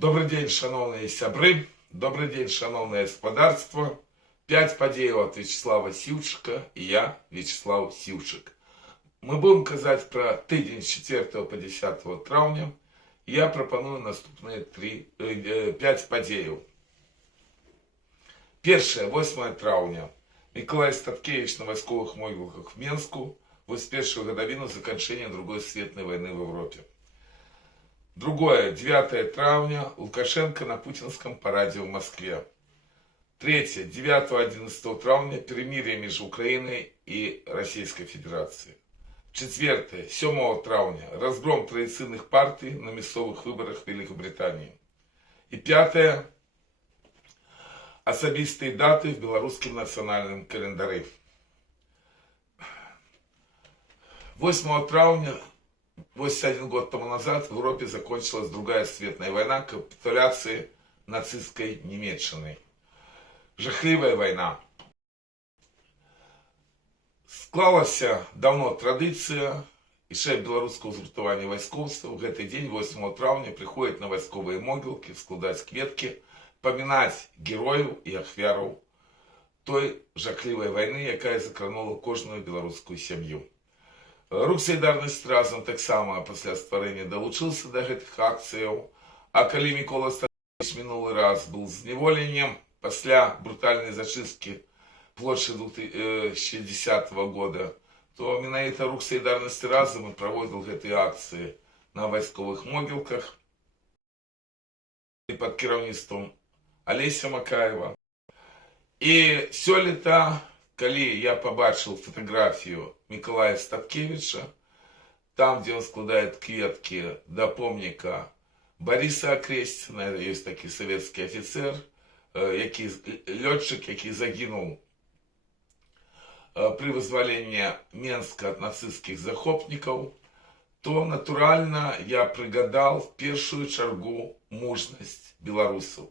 Добрый день, шановные сябры, добрый день, шановное господарство. 5 подеев от Вячеслава Сивчика и я, Вячеслав Сивчик. Мы будем казать про тыдзень з 4 по 10 траўня. Я пропоную наступные 5 подеев. Першае, 8 траўня. Миколай Статкевич на войсковых могилках в Менску в первую годовину заканчивания Другой светной войны в Европе. Другое, 9 травня, Лукашенко на путинском параде в Москве. Третье, 9-11 травня, перемирие между Украиной и Российской Федерацией. Четвертое, 7 травня, разгром традиционных партий на местных выборах в Великобритании. И пятое, особистые даты в белорусском национальном календаре. 8 травня, 81 год тому назад в Европе закончилась Другая светная война капитуляции нацистской Немеччины. Жахливая война. Склалася давно традиция, и шеф белорусского згуртования войсковства в этот день, 8 травня, приходит на войсковые могилки, складать кветки, поминать героев и ахвяров той жахливой войны, якая закранула кожную белорусскую семью. Рух Солідарнасці разом так само після створення долучився до гэтых акцій, а коли Микола Статкевич минулый раз был зневоленнем после брутальной зачистки площади 2010 года, то менавіта Рух Солідарнасці разом и проводил гэтые акции на войсковых могилках под кіраўніцтвом Олеся Макаева. И сёлета, коли я побачил фотографию Миколая Статкевича, там, где он складает кветки до помника Бориса Окрестина, есть такой советский офицер, летчик, який загинул при вызволении Менска от нацистских захопников, то натурально я пригадал в первую чергу мужность белорусов.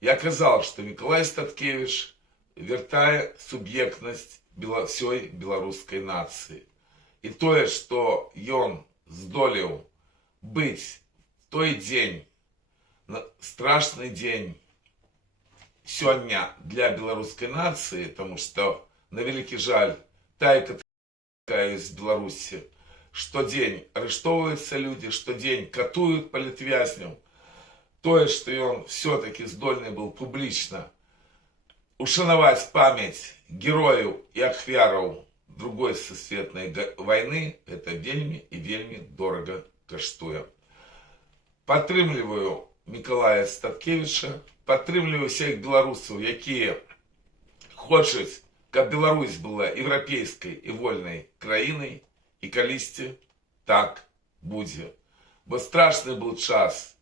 Я казал, что Миколай Статкевич вертае суб'ектнасць всей белорусской нации. И то, что он здолел быть в той день, страшный день сегодня для белорусской нации, потому что, на великий жаль, тайка такая из Беларуси, что день арестовываются люди, что день катуют политвязням, то, что он все-таки здольный был публично ушановать память героев и ахвяров Другой сусветной войны, это вельми и вельми дорого каштуе. Падтрымліваю Миколая Статкевича, падтрымліваю всех белорусов, якія хочуць, каб Беларусь была европейской и вольной краиной, и калісьці так будзе. Бо страшный был час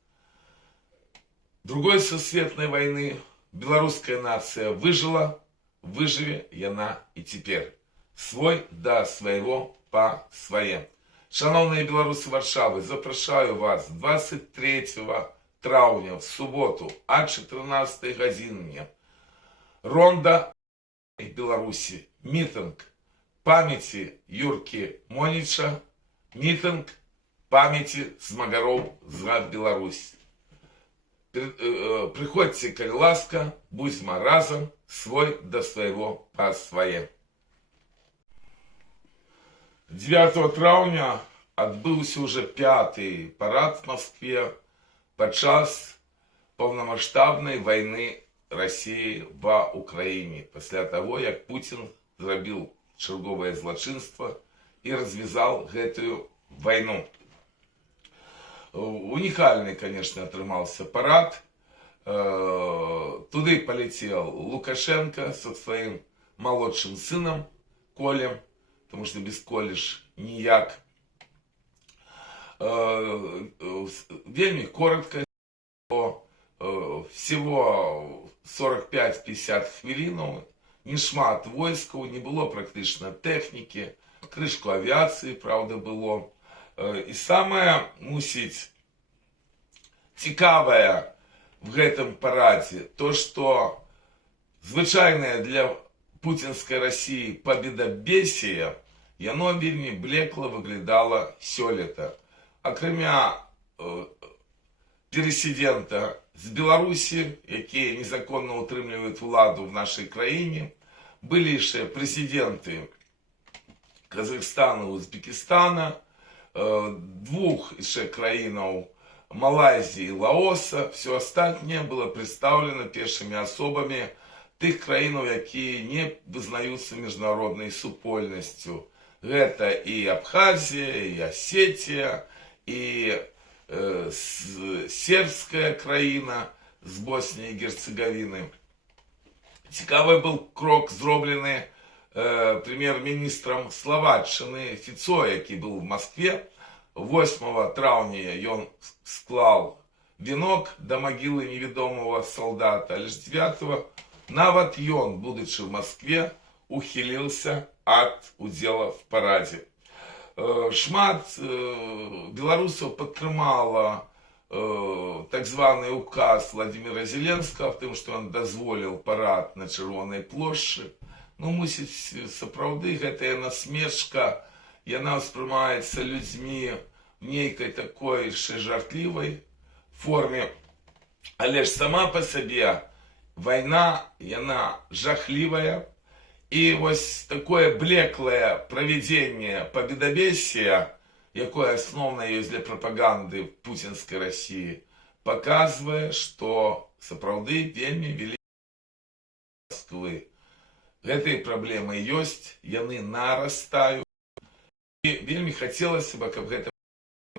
Другой сусветной войны. Белорусская нация выжила, выживе яна и теперь. Свой да своего по своем. Шановные белорусы Варшавы, запрашаю вас 23 траўня в субботу о 14 године. Ронда Беларуси. Митинг памяти Юрки Монича. Митинг памяти змагароў за Беларусь. Приходьте, калі ласка, будзьма разом, свой до своего по своем. 9 траўня адбыўся уже 5-й парад в Москве падчас полномасштабной войны России в Украине, после того, как Путин зрабіў чарговое злочинство и развязал гэтую войну. Уникальный, конечно, отрымался парад. Туды полетел Лукашенко со своим молодшим сыном Колем, потому что без Коли ж ніяк. Вельми коротко, всего 45-50 хвилин, не шмат войскаў, не было практично техники, крышку авиации, правда, было. И самое, мусіць, цікавае в этом параде, то, что звычайное для путинской России победобесие, яно вельми блекло выглядало сёлета. Акрамя пересидента з Беларусі, якія незаконна ўтрымліваюць уладу в нашай краіне, былі яшчэ прэзідэнты Казахстана, Узбекистана, двух яшчэ краінаў Малайзии и Лаоса. Все остальное было представлено першими особами тых краінаў, якія не вызнаюцца міжнароднай супольнасцю. Гэта і Абхазія, і Осетия, і сербская краіна з Боснии и Герцеговины. Цікавий был крок, зроблений прем'єр-міністром Словаччини Фіцо, який був в Москве. 8 травня ён склал венок до могилы неведомого солдата, а лишь 9 нават ён, будучи в Москве, ухилился от удела в параде. Шмат белорусов падтрымала так званый указ Владимира Зеленского в том, что он дозволил парад на Чырвонай плошчы. Ну, мусіць, сапраўды, гэтая насмешка, яна ўспрымаецца людзьмі в нейкай такой жартлівай форме. Але ж сама по сабе вайна, яна жахлівая. І вось такое блеклае правядзенне победабесія, якое асноўна ёсць для прапаганды пуцінскай России, показвае, што сапраўды вельмі вялікія Москвы. Гэтыя праблемы ёсць, яны нарастаюць. І вельмі хацелася бы, каб гэта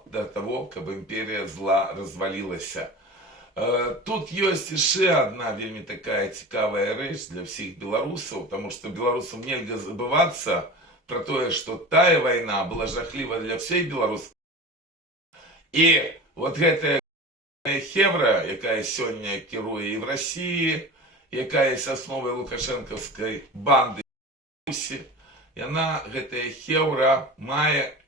до того, каб імперія зла развалілася. Тут ёсць яшчэ одна вельмі такая цікавая рэч для всіх беларусаў, потому что беларусам нельга забывацца про тое, что тая вайна была жахліва для всей Беларуси. І вот гэтая хевра, якая сёння кіруе і в России, якая есть основой лукашэнкаўскай банды в Беларусі, яна, гэтая хевра, мае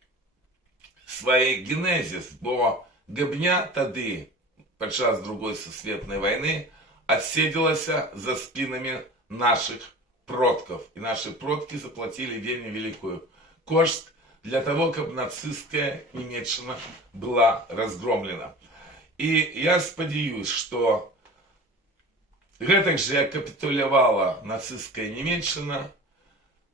свой генезис, бо габня тады, падчас другой сусветнай войны, отседзелася за спинами наших продков. И наши продки заплатили вельмі великую кошт для того, каб нацистская Німеччына была разгромлена. И я спадзяюсь, что гэтак же капитулявала нацистская Німеччына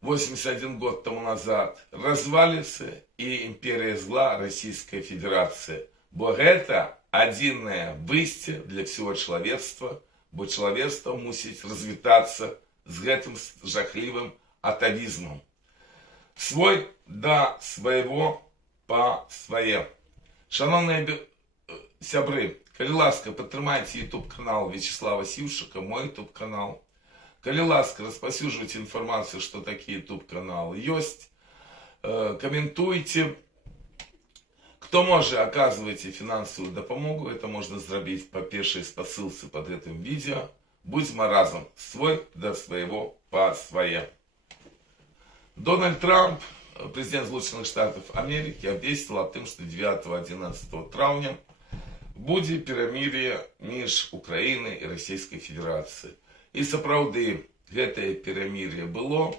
81 год тому назад, развалится и империя зла Российская Федерация. Бо гэта адзінае выйсце для всего человечества, бо человечество мусіць развітацца з гэтым жахлівым атавізмам. Свой да свайго па свае. Шановныя сябры, калі ласка, падтрымайце YouTube канал Вячеслава Сіўшчыка, мой YouTube канал. Калі ласка, распаўсюджвайце информацию, что такие YouTube каналы есть. Комментуйте. Кто может, оказывайте финансовую допомогу. Это можно сделать по первой спасылке под этим видео. Будьмо разом. Свой до своего по своє. Дональд Трамп, президент Злучених Штатов Америки, обвестил о том, что 9-11 травня будет перемирие между Украиной и Российской Федерацией. И сапраўды гэтае перемирие было.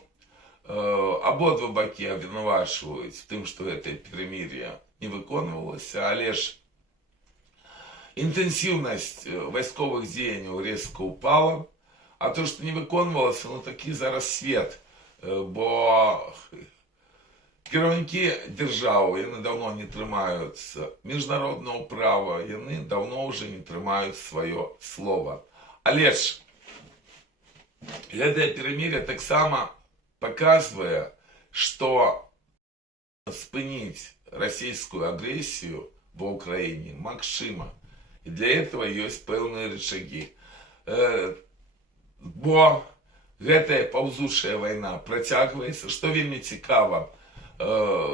Обидва бакі абвінавачваюць в том, что это перемирие не выконвалася, але ж интенсивность войсковых дзеянняў резко упала, а то, что не выконвалася, ну такі зараз свет, бо кіраўнікі дзяржаў, яны давно не трымаюцца міжнароднага права, яны давно уже не трымаюць свое слово. Але ж гэтае перемирие таксама показывая, что спыніць российскую агрессию в Украине магчыма. И для этого есть пэўныя рычаги. Бо гэтая паўзучая война працягваецца. Что вельмі цікава,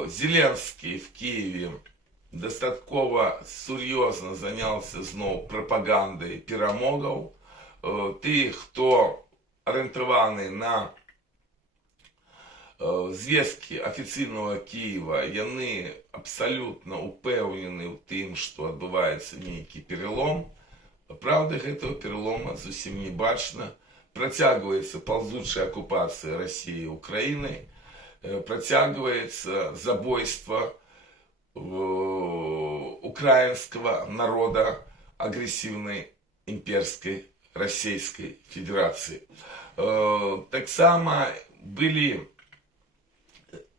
Зеленский в Киеве дастаткова сур'ёзна заняўся зноў прапагандай перамогаў. Тых, хто арыентаваны на звесткі афіцыйнага Киева, яны абсалютна упэўнены ў тым, што адбываецца нейкі пералом. Правда, гэтага пералома зусім не бачна. Працягваецца паўзучая акупацыя России Украінай, працягваецца забойства украінскага народа агрессивной имперской Российской Федерации. Так само были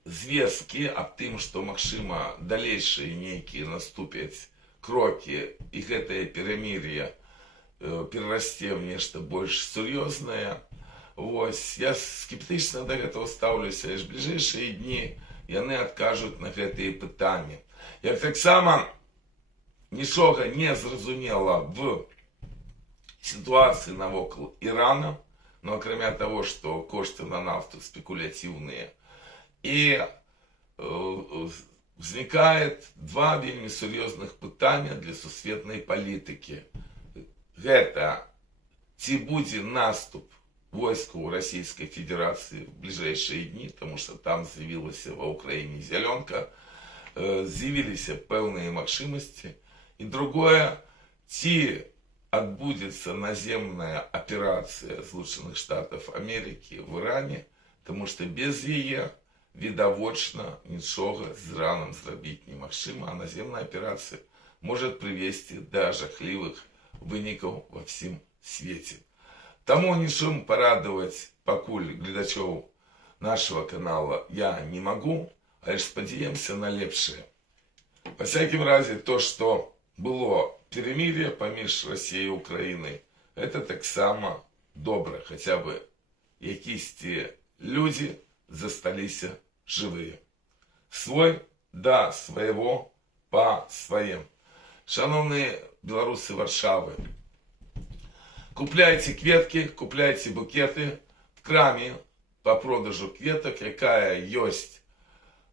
звестки об тым, што магчыма далейшыя нейкія наступяць крокі, і гэтае перамір'е перарасце ў нешта больш сур'ёзнае. Вось, я скептычна да гэтага стаўлюся, і ж бліжэйшыя дні яны адкажуць на гэтыя пытанні. Як таксама нічога не зразумела в ситуации навокал Ирана, но акрамя того, что кошты на нафту спекулятивные, и возникает два вельмі серьезных пытания для сусветной политики. Это ці будзе наступ войскаў Российской Федерации в ближайшие дни, потому что там з'явілася ва Украине зеленка, з'явіліся пэўныя магчымасці, и другое, ці отбудется наземная операция Соединенных Штатов Америки в Иране, потому что без ее відавочна нічога з Ираном зрабіць немагчыма, а наземная операция может привести до жахливых вынікаў во всем свете. Тому ничем порадовать пакуль глядачоў нашего канала я не могу, а лишь спадзяемся на лепшее. Во всяком разе, то, что было перемирие паміж Россией и Украиной, это так само добро, хотя бы якісьці люди засталіся живые. Свой да своего по своим. Шановные белорусы Варшавы, купляйте кветки, купляйте букеты в краме по продажу кветок, якая есть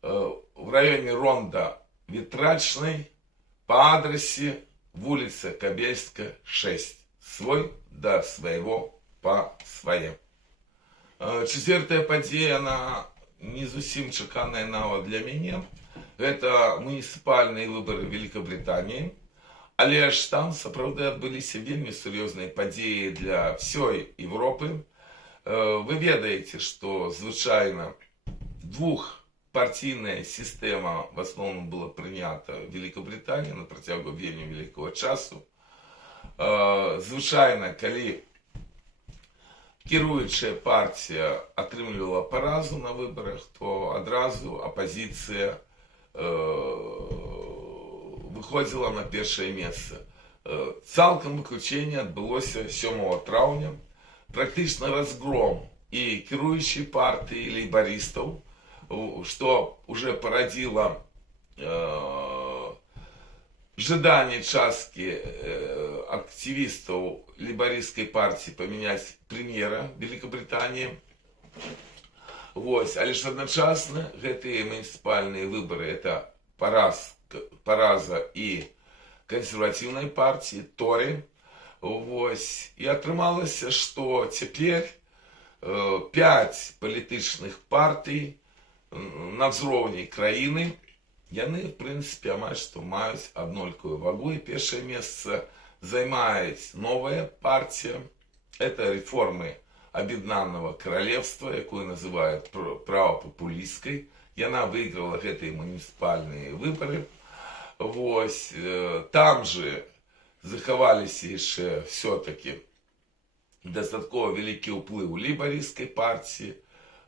в районе Ронда Витрачной по адресе вулица Кабельская, 6. Свой да своего по своим. Четвертая падзея, она не зусім чаканая нават для мяне. Это муніцыпальныя выборы Великобритании. Але ж там сапраўды адбыліся вельмі сур'ёзныя падзеі для всей Европы. Вы ведаете, что звычайна двухпартийная система в основном была принята в Великобритании на протягу вельмі великого часу. Звычайна, калі кіруючая партия атрымлівала паразу на выборах, то адразу оппозиция выходила на первое место. Цалкам выключение адбылося 7 траўня. Практично разгром и кіруючай партии лейбористов, что уже породило ожидание частки активистов лейбористской партии поменять премьера Великобритании. Вот. А лишь одночасно гэтые муниципальные выборы это пораза и консервативной партии Тори. Вот. И атрымалася, что теперь 5 палітычных партий на ўзроўні краіны, яны, в принципе, амаль што маюць аднолькавую вагу, и первое место займает новая партия. Это реформы Об'єднаного Королевства, якую называют правопопулистской. Яна выиграла гэтые муниципальные выборы. Вот. Там же захаваліся яшчэ все-таки дастаткова вялікі ўплыў лейбористской партии,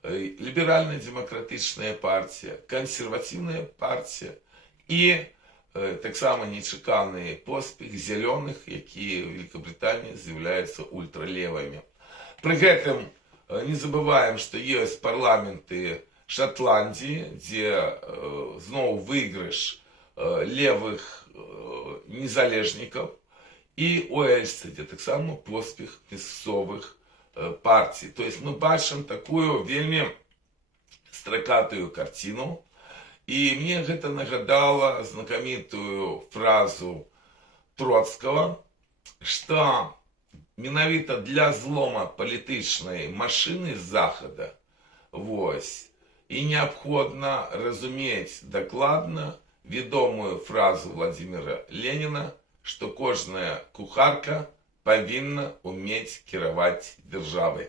либерально-демократичная партия, консервативная партия и так само нечаканный поспех зеленых, якія в Великобритании являются ультралевыми. При этом не забываем, что есть парламенты Шотландии, где снова выигрыш левых незалежников, и Уэльса, где так само поспех мясцовых партий. То есть мы бачим такую вельмі стракатую картину. И мне это нагадало знакомитую фразу Троцкого, что менавіта для злома палітычнай машины Захода вось, и необходимо разуметь докладно ведомую фразу Владимира Ленина, что кожная кухарка повинна уметь кіраваць державой.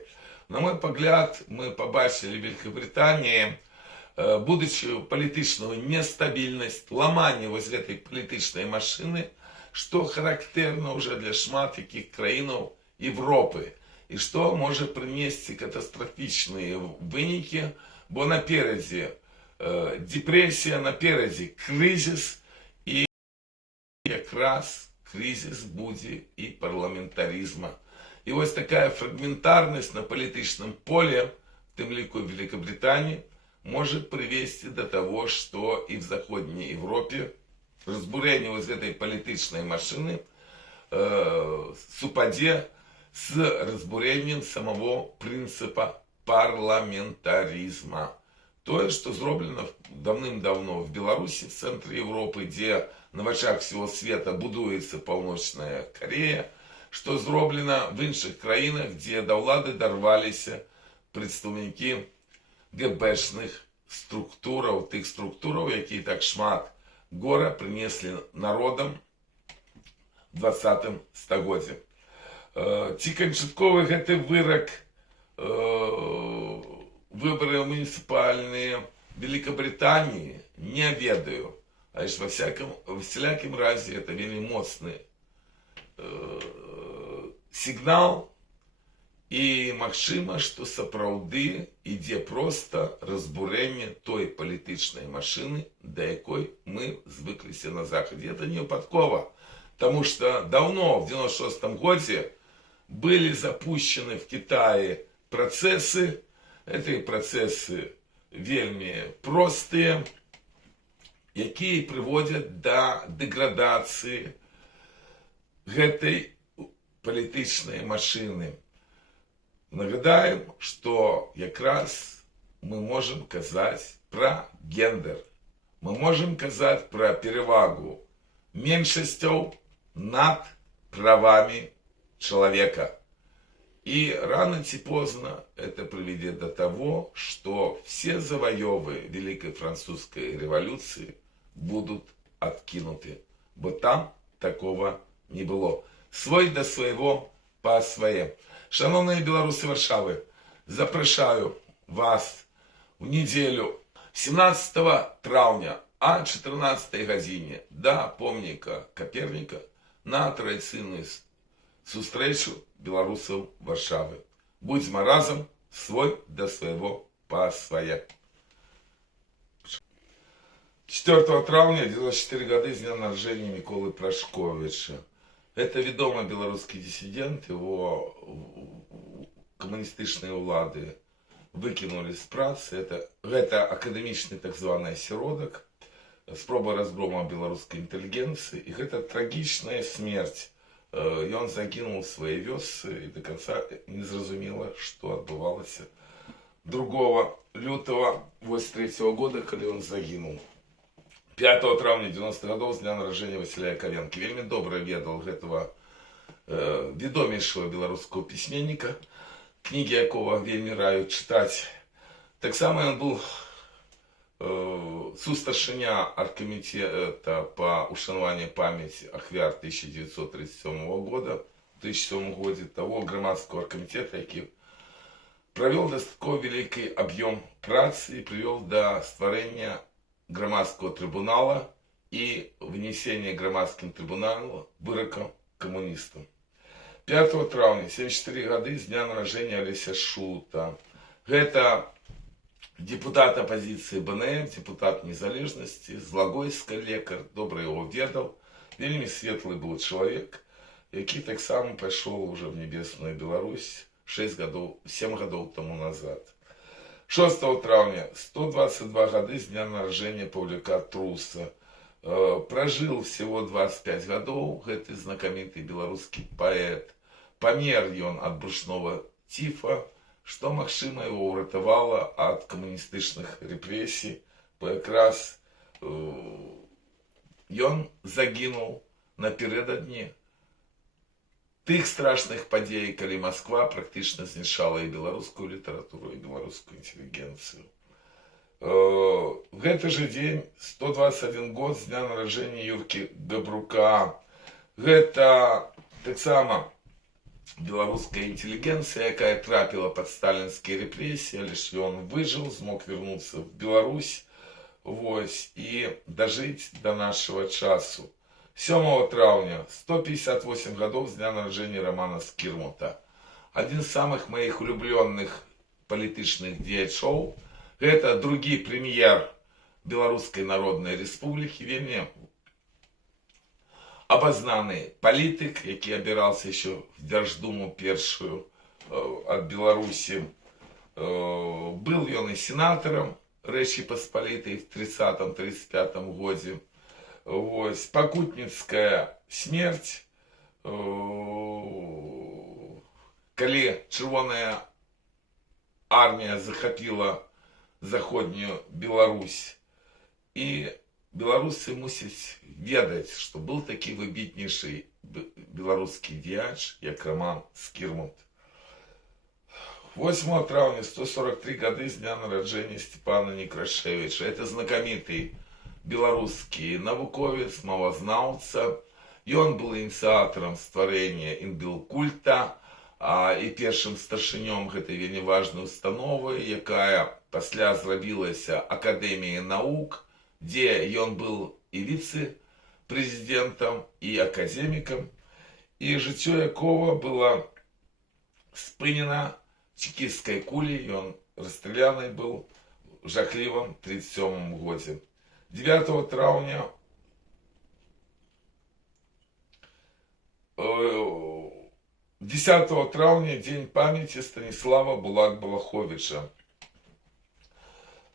На мой погляд, мы побачили в Великобритании будучую палітычную нестабільнасць, ламанне вось гэтай палітычнай машины, што характэрна ўжо для шмат якіх краінаў Европы і што можа прынесці катастрафічныя вынікі, бо наперадзе депрэсія, наперадзе крызіс, і якраз крызіс будзе і парламентарызма. І вось такая фрагментарнасць на палітычным поле, в тым ліку в Великобритании, может привести до того, что и в Западной Европе разбурение вот этой политичной машины супаде с разбурением самого принципа парламентаризма. То, что сделано давным-давно в Беларуси, в центре Европы, где на вачах всего света будуется Паўночная Корея, что сделано в іншых краинах, где до влады дорвались представники ГБшных структураў, тых структураў, якія так шмат гора прынеслі народам в 20 стагоддзі. Ці канчатковы гэты вырак выборы муніцыпальныя Великобритании не ведаю, а лишь во всякім разе это вельмі моцны сігнал. І магчыма, што сапраўды ідзе проста разбурэнне той палітычнай машыны, да якой мы звыкліся на Захадзе. Это не выпадкова, потому что давно, в 96-м годзе, были запущены в Китае процессы. Эти процессы вельмі простыя, якія прыводзяць да дэградацыі гэтай палітычнай машыны. Нагадаем, что якраз мы можем казаць про гендер. Мы можем казаць про перевагу меньшасцяў над правами человека. И рано ці поздно это приведет до того, что все завоевы Великой Французской революции будут откинуты. Бо там такого не было. Свой до своего по своим. Шановні білоруси Варшави, запрошую вас в неділю 17 травня о 14 годині до помніка Коперніка на традиційну зустрічу білорусів Варшави. Будьмо разом, свой до своего по своє. 4 травня 94 года с дня народження Миколы Прошковича. Это ведомый белорусский диссидент, его коммунистичные улады выкинули с працы. Это академичный так званый осиродок, спроба разгрома белорусской интеллигенции. И это трагичная смерть. И он загинул в своей вёсцы, и до конца не зразумело, что отбывалось 2 лютого 83 года, когда он загинул. 5 травня 90-х годов з дня народження Василя Яковенка. Вельмі добра ведал гэтага ведомейшего белорусского письменника, книги якого вельмі раю читать. Так само он был сустаршыня аргкамітэта по ушанаванню памяти ахвяр 1937 года. В 2007 году того громадского аргкамітэта, який провел достаточно великий объем працы и привел до створения громадского трибунала и внесения громадским трибуналом вырока коммунистам. 5 травня 74 года с дня народження Олеся Шулта. Это депутат оппозиции БНМ, депутат незалежности, Злагойский лекар, добре его ведал, вельмі светлый был человек, який так само пошел уже в небесную Беларусь 7 годов тому назад. 6 травня 122 года с дня народження Павлюка Труса. Прожил всего 25 годов, это знакомитый белорусский поэт. Помер он от брюшного тифа, что магчыма его уратавала от коммунистичных репрессий. Якраз он загинул напередадні тых страшных падзей, калі Москва практычна знішала і беларускую літаратуру, і беларускую інтэлігенцыю. В гэты же дзень 121 год з дня нараджэння Юркі Габрука. Гэта таксама беларуская інтэлігенцыя, якая трапіла пад сталінскія рэпрэсіі, але ж ён выжыў, змог вярнуцца в Беларусь, вось, і дажыць до нашего часу. 7 травня 158 годов с дня рождения Романа Скірмута. Один из самых моих улюбленных политичных діячів. Это другий премьер Белорусской Народной Республики, вернее, обознаний політик, який обирався ще в Держдуму першую от Беларуси. Был он и сенатором Речи Посполитой в 30-35 году. Ось, покутницкая смерть, коли Червоная армия захопила Заходнюю Беларусь. И белорусы мусять ведать, что был такий вибітніший белорусский діяч, як Роман Скірмут. 8 травня 143 годы с дня народжения Степана Некрашевича. Это знаменитый белорусский науковец, мовознавца. И он был инициатором створения Інбілкульта, и першим старшинем этой вельми важной установы, якая пасля зрабілася Академией наук, где он был и вице-президентом, и академиком, и жыццё якого было спынена чекистской кулей, и он расстреляный был в жахливом 1937 году. 9 травня 10 травня день памяти Станислава Булак-Балаховича.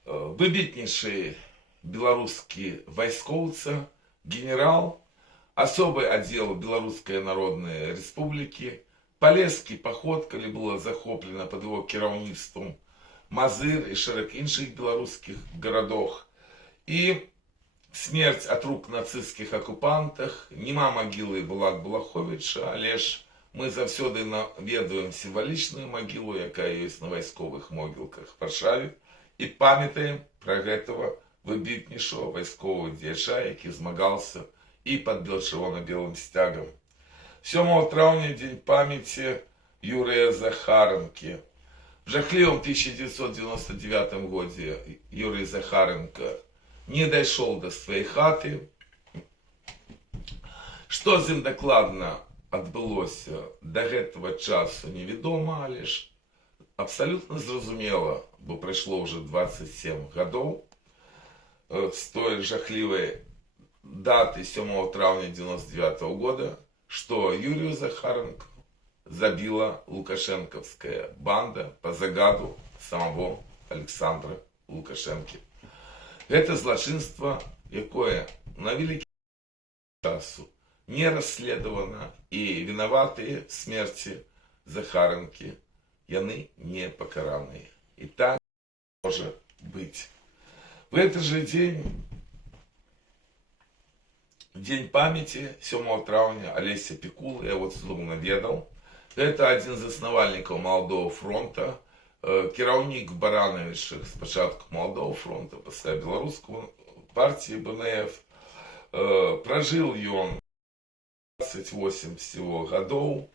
Выбітнейший белорусский войсковца, генерал, особый отдел Белорусской Народной Республики, Полесский поход, коли было захоплено под его кіраўніцтвом Мазыр и шэраг іншых белорусских городах. И смерть от рук нацистских оккупантах, нема могилы Булак-Балаховича, але ж мы заўсёды наведуем символичную могилу, якая есть на войсковых могилках в Варшаве, и памятаем про этого выбітнейшего войскового діяча, який змагался и под червоно-белым стягом. 7 травня день памяти Юрия Захаренки. В жахливом 1999 году Юрий Захаренко не дошел до своей хаты. Что з ним докладно адбылося до этого часу неведомо, але ж абсолютно зразумела, бо пройшло уже 27 годов с той жахливой даты 7 травня 1999 года, что Юрию Захаренко забила лукашенковская банда по загаду самого Александра Лукашенки. Это злочинство, якое на великий часу не расследовано, и виноватые в смерти Захаренки, яны не покаранные. И так может быть. В этот же день, день памяти 7 травня Олеся Пікула, я вот сюда наведал. Это один из основальников Молодого фронта, кіраўнік Барановича спочатку Молодого фронта, после белорусского партии БНФ. Прожил он 28 всего годов.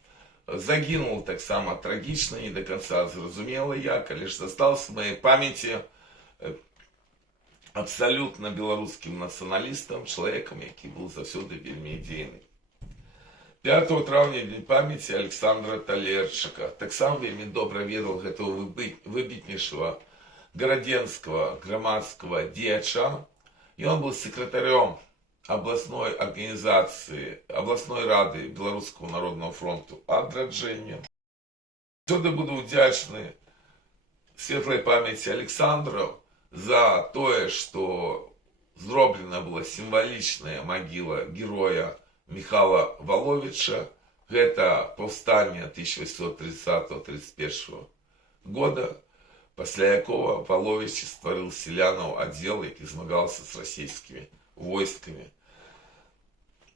Загинул так само трагично, не до конца зразумела як, лишь остался в моей памяти абсолютно белорусским националистом, человеком, який был завсёды вельми ідейний. 5 травня день памяти Александра Талерчика. Так само вельми добро ведал этого выбітнейшего городенского громадского діяча. И он был секретарем областной организации, областной рады Белорусского народного фронту «Адрадження». Сюди буду вдячний світлій пам'яті Александру за то, что зроблена была символичная могила героя Михайла Воловича. Это повстание 1830-31 года, після якого Волович створил селянов отдел, який змагався с российскими войсками.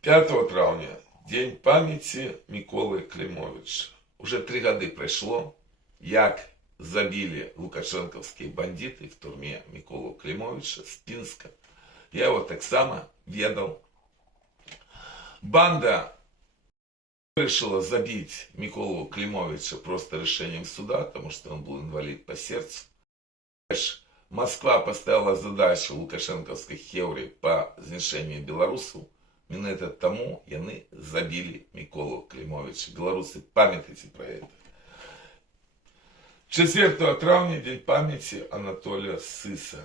5 травня день памяти Миколы Климовича. Уже 3 года прошло, як забили лукашенковские бандиты в тюрьме Миколу Климовича з Пінска. Я его так само ведал. Банда решила забить Миколу Климовича просто решением суда, потому что он был инвалид по сердцу. Москва поставила задачу лукашенковской хевре по знешению белорусов Менавіта таму яны забілі Міколу Клімовіча. Беларусы, памятайце пра гэта. 4 траўня дзень памяці Анатолія Сыса.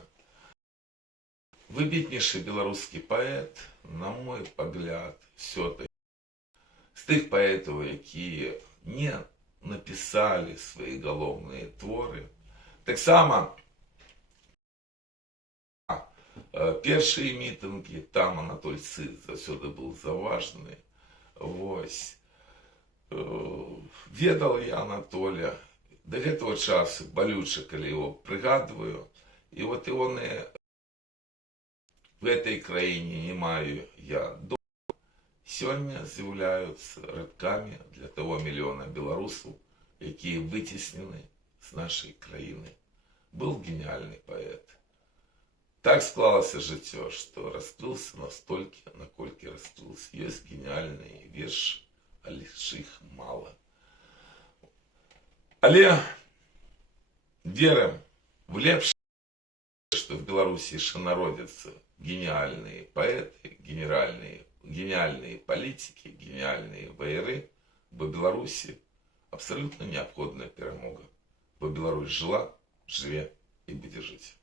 Выбітнейшы беларускі паэт, на мой пагляд, все-таки з тых паэтаў, якія не напісалі свае галоўныя творы. Таксама першыя мітынгі, там Анатоль Сыс заўсёды быў заважны. Вось. Ведала я Анатоля. До гэтага часу балюча, калі яго прыгадваю. І вот ягоныя в этой краіне не маю я дома. Сёння з'яўляюцца радкамі для того мільёна беларусаў, якія выцеснены з нашай краіны. Был гениальный поэт. Так склалася жыццё, што раскрылся настолькі, наколькі раскрылся. Ёсць гениальныя вершы, але ж іх мала. Але верым в лепшае, што в Беларусі яшчэ народзяцца гениальные поэты, гениальные политики, гениальные ваяры, бо Беларусі абсолютно необходная перамога. Бо Беларусь жила, жыве і будзе жыць.